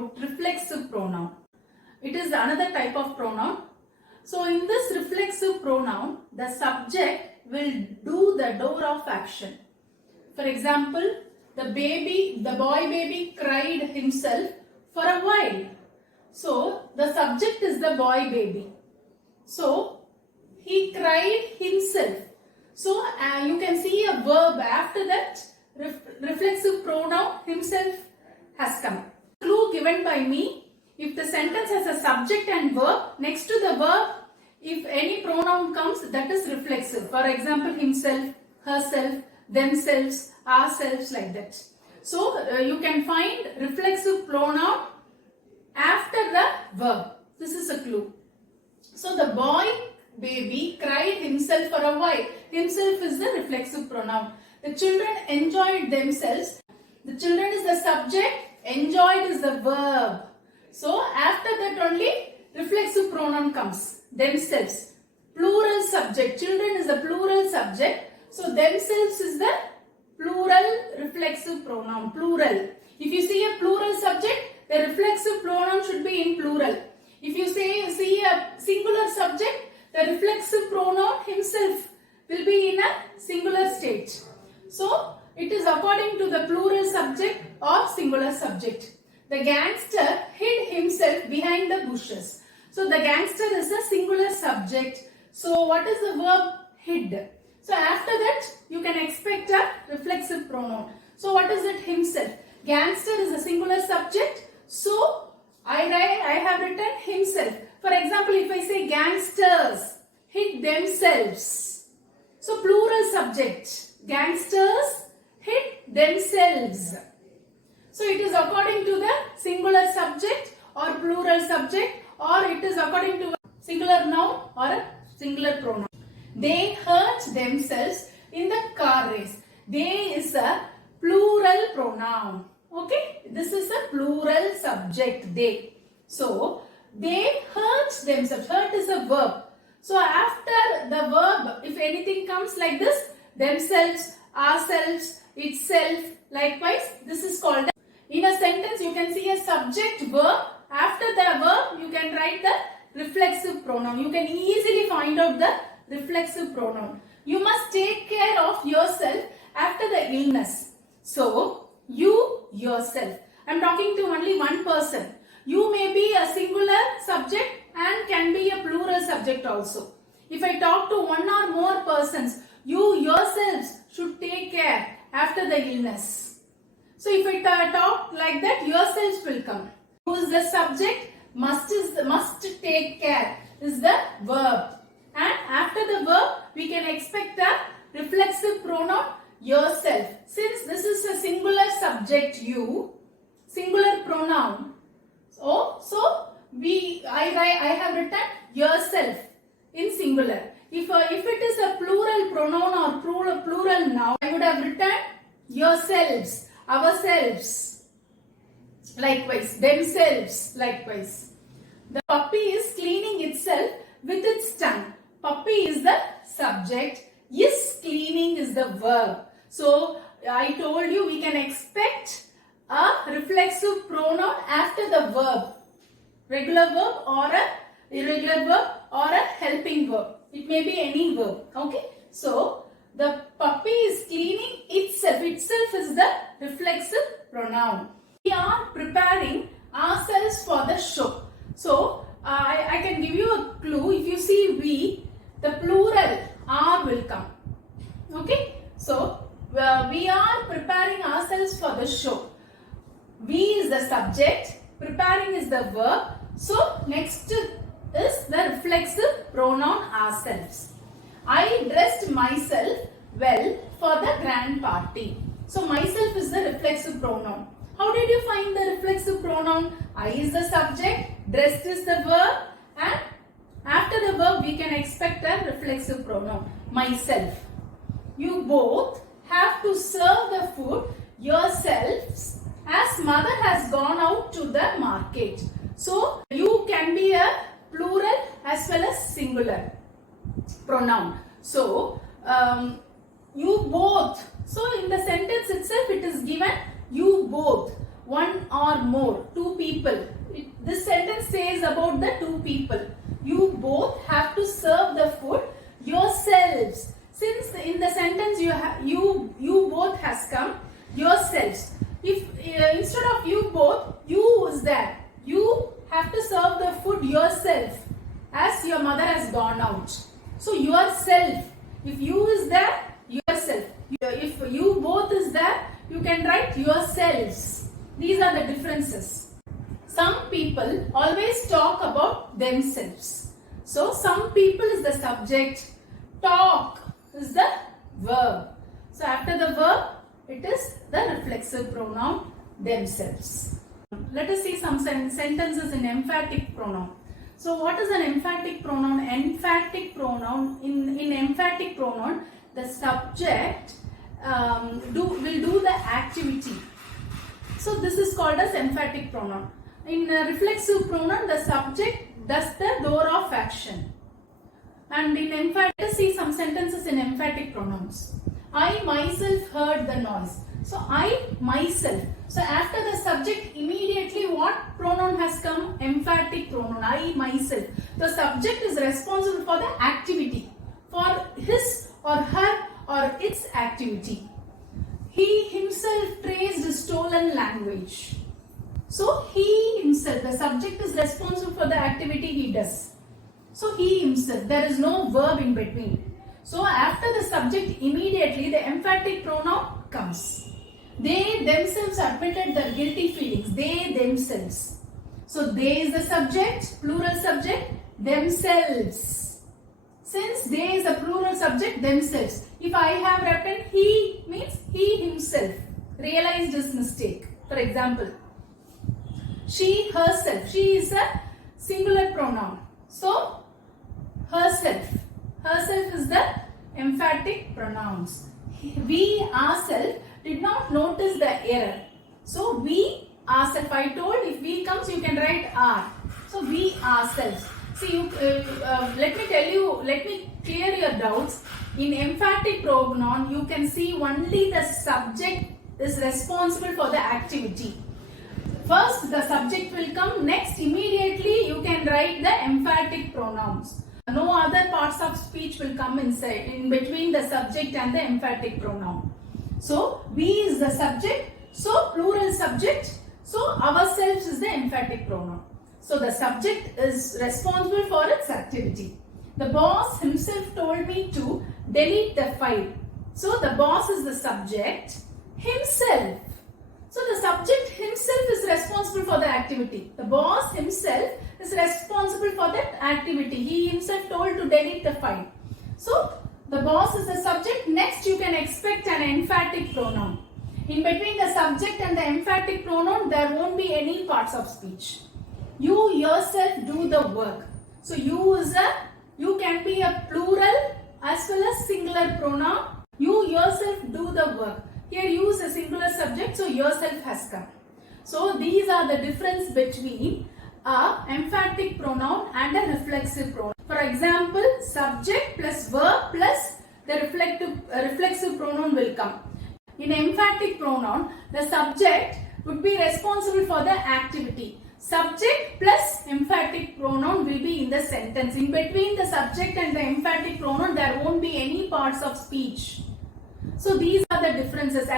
about reflexive pronoun. It is another type of pronoun. So in this reflexive pronoun, the subject will do the door of action. For example, the boy baby cried himself for a while. So the subject is the boy baby. So he cried himself. So you can see a verb after that reflexive pronoun himself has come. Clue given by me, if the sentence has a subject and verb, next to the verb, if any pronoun comes, that is reflexive. For example, himself, herself, themselves, ourselves, like that. So you can find reflexive pronoun after the verb. This is a clue. So the boy baby cried himself for a while. Himself is the reflexive pronoun. The children enjoyed themselves. The children is the subject. Enjoyed is the verb. So after that only reflexive pronoun comes. Themselves. Plural subject. Children is the plural subject. So themselves is the plural reflexive pronoun. Plural. If you see a plural subject, the reflexive pronoun should be in plural. If you see a singular subject, the reflexive pronoun himself will be in a singular state. So it is according to the plural subject or singular subject. The gangster hid himself behind the bushes. So the gangster is a singular subject. So what is the verb hid? So after that you can expect a reflexive pronoun. So what is it? Himself. Gangster is a singular subject. So I have written himself. For example, if I say gangsters hid themselves. So plural subject. Gangsters hid themselves. So it is according to the singular subject or plural subject, or it is according to a singular noun or a singular pronoun. They hurt themselves in the car race. They is a plural pronoun. Okay, this is a plural subject, they. So they hurt themselves. Hurt is a verb. So after the verb, if anything comes like this, themselves, ourselves, itself, likewise, this is called. In a sentence, you can see a subject verb. After the verb, you can write the reflexive pronoun. You can easily find out the reflexive pronoun. You must take care of yourself after the illness. So, you yourself. I am talking to only one person. You may be a singular subject and can be a plural subject also. If I talk to one or more persons, you yourselves should take care after the illness. So if I talk like that, yourselves will come. Who is the subject? Must take care is the verb. And after the verb, we can expect a reflexive pronoun yourself. Since this is a singular subject, you, singular pronoun. So I have written yourself in singular. If it is a plural pronoun or plural noun, I would have written yourselves, ourselves, likewise, themselves, likewise. The puppy is cleaning itself with its tongue. Puppy is the subject. Is cleaning is the verb. So I told you we can expect a reflexive pronoun after the verb. Regular verb or a irregular verb or a helping verb. It may be any verb. Okay. So the puppy is cleaning itself. Itself is the reflexive pronoun. We are preparing ourselves for the show. So I can give you a clue. If you see we, the plural are will come. Okay. So we are preparing ourselves for the show. We is the subject. Preparing is the verb. So next is the reflexive pronoun ourselves. I dressed myself well for the grand party. So myself is the reflexive pronoun. How did you find the reflexive pronoun? I is the subject, dressed is the verb, and after the verb we can expect a reflexive pronoun. Myself. You both have to serve the food yourselves as mother has gone out to the market. So you can be a plural as well as singular pronoun. So you both. So in the sentence itself it is given you both. one or more, two people. This sentence says about the two people. You both have to serve the food yourselves. Since in the sentence you both has come, yourselves. If instead of you both, you is there. You have to serve the food yourself as your mother has gone out. So yourself. If you is there, yourself. If you both is there, you can write yourselves. These are the differences. Some people always talk about themselves. So some people is the subject. Talk is the verb. So after the verb, it is the reflexive pronoun themselves. Let us see some sentences in emphatic pronoun. So what is an emphatic pronoun? Emphatic pronoun, in emphatic pronoun, the subject will do the activity. So this is called as emphatic pronoun. In reflexive pronoun, the subject does the door of action. And in emphatic, let us see some sentences in emphatic pronouns. I myself heard the noise. So I myself. So after the subject, immediately what pronoun has come? Emphatic pronoun. I myself. The subject is responsible for the activity, for his or her or its activity. He himself traced stolen language. So he himself, the subject is responsible for the activity he does. So he himself, there is no verb in between. So after the subject, immediately the emphatic pronoun comes. They themselves admitted their guilty feelings. They themselves. So they is the subject, plural subject, themselves. Since they is the plural subject, themselves. If I have written he, means he himself realized his mistake. For example, she herself. She is a singular pronoun. So herself. Herself is the emphatic pronouns. We ourselves did not notice the error. So we ourselves. I told if we comes, you can write R. So we ourselves. See, let me tell you, let me clear your doubts. In emphatic pronoun, you can see only the subject is responsible for the activity. First, the subject will come. Next, immediately you can write the emphatic pronouns. No other parts of speech will come inside, in between the subject and the emphatic pronoun. So, we is the subject. So, plural subject. So, ourselves is the emphatic pronoun. So, the subject is responsible for its activity. The boss himself told me to delete the file. So, the boss is the subject. Himself. So, the subject himself is responsible for the activity. The boss himself is responsible for that activity. He himself told to delete the file. So, the boss is the subject. Next, you can expect an emphatic pronoun. In between the subject and the emphatic pronoun, there won't be any parts of speech. You yourself do the work. So, you can be a plural as well as singular pronoun. You yourself do the work. Here use a singular subject, so yourself has come. So these are the difference between a emphatic pronoun and a reflexive pronoun. For example, subject plus verb plus the reflexive pronoun will come. In emphatic pronoun, the subject would be responsible for the activity. Subject plus emphatic pronoun will be in the sentence. In between the subject and the emphatic pronoun, there won't be any parts of speech. So these are the differences.